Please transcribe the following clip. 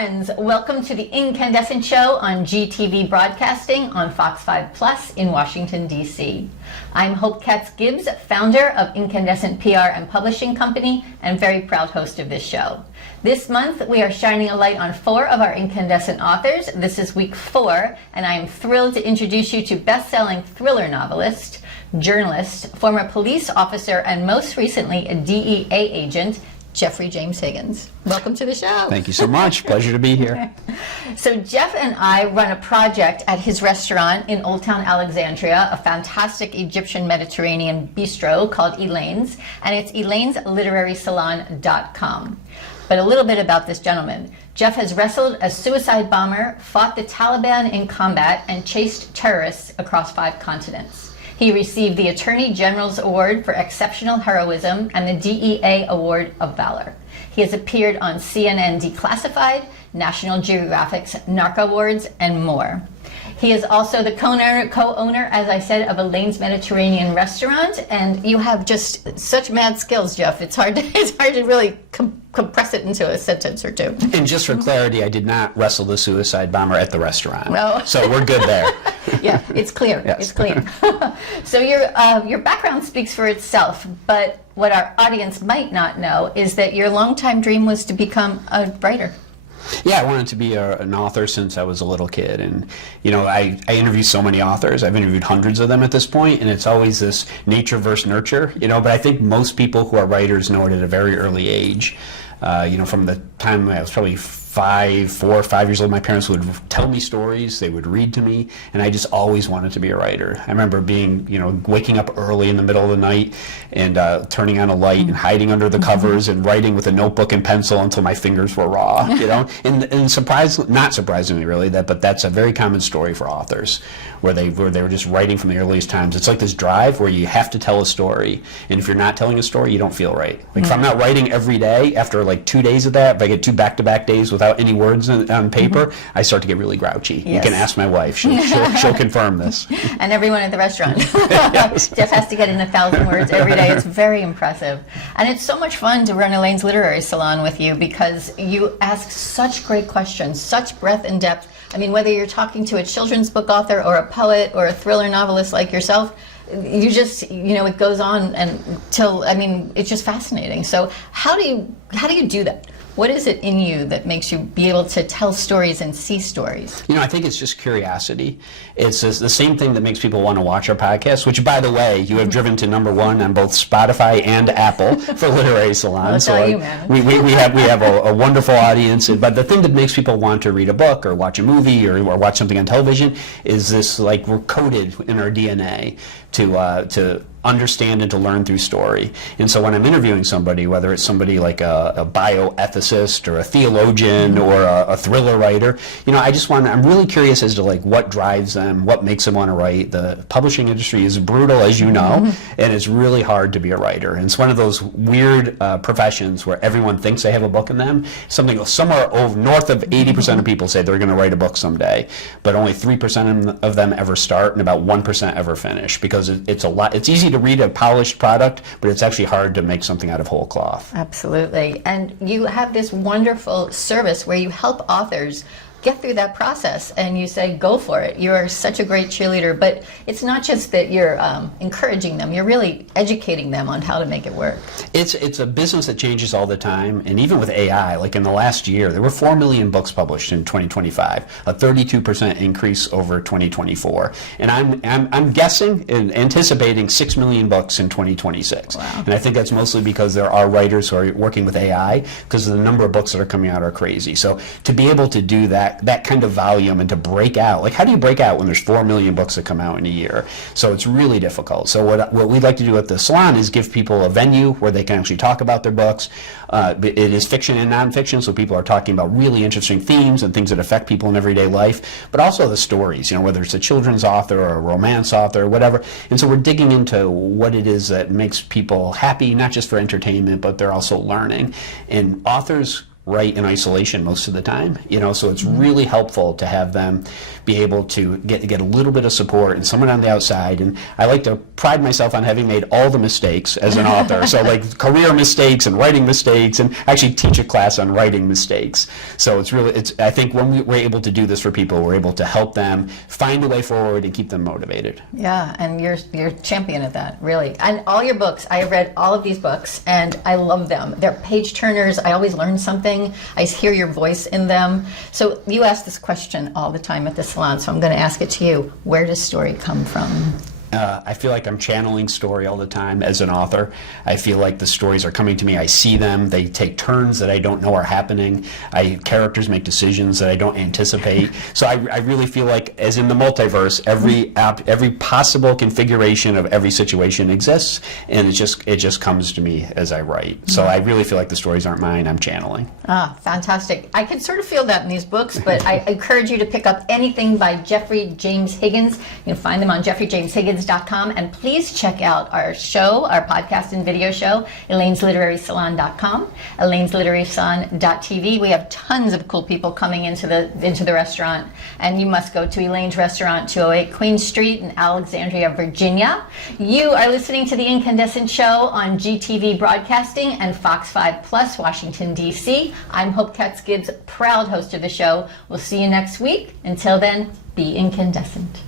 friends. Welcome to the Inkandescent Show on GTV Broadcasting on FOX5 PLUS in Washington, D.C. I'm Hope Katz Gibbs, founder of Inkandescent PR and Publishing Company, and very proud host of this show. This month, we are shining a light on 4 of our incandescent authors. This is week 4, and I am thrilled to introduce you to best-selling thriller novelist, journalist, former police officer, and most recently a DEA agent, Jeffrey James Higgins. Welcome to the show. Thank you so much. Pleasure to be here. So Jeff and I run a project at his restaurant in Old Town Alexandria, a fantastic Egyptian Mediterranean bistro called Elaine's, and it's elaine'sliterarysalon.com. But a little bit about this gentleman. Jeff has wrestled a suicide bomber, fought the Taliban in combat, and chased terrorists across 5 continents. He received the Attorney General's Award for Exceptional Heroism and the DEA Award of Valor. He has appeared on CNN Declassified, National Geographic's Narco Awards, and more. He is also the co-owner, as I said, of Elaine's Mediterranean restaurant, and you have just such mad skills, Jeff. It's hard to really compress it into a sentence or two. And just for clarity, I did not wrestle the suicide bomber at the restaurant. No. So we're good there. Yeah, it's clear. Yes. It's clear. So your background speaks for itself, but what our audience might not know is that your longtime dream was to become a writer. Yeah, I wanted to be an author since I was a little kid, and you know, I interview so many authors. I've interviewed hundreds of them at this point, and it's always this nature versus nurture, you know. But I think most people who are writers know it at a very early age. You know, from the time I was probably 4 or 5 years old, my parents would tell me stories, they would read to me, and I just always wanted to be a writer. I remember being, you know, waking up early in the middle of the night and turning on a light and hiding under the covers and writing with a notebook and pencil until my fingers were raw, you know. And not surprisingly really, but that's a very common story for authors, where they were just writing from the earliest times. It's like this drive where you have to tell a story, and if you're not telling a story, you don't feel right. Like if I'm not writing every day, after like 2 days of that, if I get 2 back-to-back days without any words on paper, I start to get really grouchy. Yes. You can ask my wife; she'll confirm this. And everyone at the restaurant. Jeff has to get in 1,000 words every day. It's very impressive, and it's so much fun to run Elaine's Literary Salon with you because you ask such great questions, such breadth and depth. I mean, whether you're talking to a children's book author or a poet or a thriller novelist like yourself, you just, you know, it goes on until, I mean, it's just fascinating. So how do you do that? What is it in you that makes you be able to tell stories and see stories? You know, I think it's just curiosity. It's the same thing that makes people want to watch our podcast, which, by the way, you have driven to #1 on both Spotify and Apple for Literary Salon. Well, so you, man. we have a wonderful audience. But the thing that makes people want to read a book or watch a movie or watch something on television is this, like, we're coded in our DNA to understand and to learn through story. And so when I'm interviewing somebody, whether it's somebody like a bioethicist or a theologian or a thriller writer, you know, I'm really curious as to like what drives them, what makes them want to write. The publishing industry is brutal, as you know, and it's really hard to be a writer. And it's one of those weird professions where everyone thinks they have a book in them. Somewhere north of 80% of people say they're going to write a book someday, but only 3% of them ever start and about 1% ever finish, because it's easy to read a polished product, but it's actually hard to make something out of whole cloth. Absolutely. And you have this wonderful service where you help authors get through that process, and you say, go for it. You are such a great cheerleader, but it's not just that you're encouraging them, you're really educating them on how to make it work. It's a business that changes all the time, and even with AI, like in the last year, there were 4 million books published in 2025, a 32% increase over 2024. And I'm guessing and anticipating 6 million books in 2026. Wow. And I think that's mostly because there are writers who are working with AI, because the number of books that are coming out are crazy. So to be able to do that kind of volume and to break out, like how do you break out when there's 4 million books that come out in a year? So it's really difficult. So what we'd like to do at the salon is give people a venue where they can actually talk about their books. It is fiction and nonfiction, so people are talking about really interesting themes and things that affect people in everyday life, but also the stories, you know, whether it's a children's author or a romance author or whatever. And so we're digging into what it is that makes people happy, not just for entertainment, but they're also learning. And authors write in isolation most of the time, so it's really helpful to have them be able to get a little bit of support and someone on the outside. And I like to pride myself on having made all the mistakes as an author. So like career mistakes and writing mistakes, and actually teach a class on writing mistakes. So I think when we're able to do this for people, we're able to help them find a way forward and keep them motivated. Yeah, and you're champion at that, really. And all your books, I read all of these books and I love them. They're page turners. I always learn something. I hear your voice in them. So you ask this question all the time at the salon, so I'm going to ask it to you. Where does story come from? I feel like I'm channeling story all the time as an author. I feel like the stories are coming to me. I see them. They take turns that I don't know are happening. Characters make decisions that I don't anticipate. So I really feel like, as in the multiverse, every possible configuration of every situation exists, and it just comes to me as I write. So I really feel like the stories aren't mine. I'm channeling. Ah, fantastic. I can sort of feel that in these books, but I encourage you to pick up anything by Jeffrey James Higgins. You can find them on jeffreyjameshiggins.com, and please check out our show, our podcast and video show, elainesliterarysalon.com, elainesliterarysalon.tv. We have tons of cool people coming into the restaurant, and you must go to Elaine's Restaurant, 208 Queen Street in Alexandria, Virginia. You are listening to the Inkandescent Show on GTV Broadcasting and FOX5 PLUS, Washington, D.C. I'm Hope Katz Gibbs, proud host of the show. We'll see you next week. Until then, be incandescent.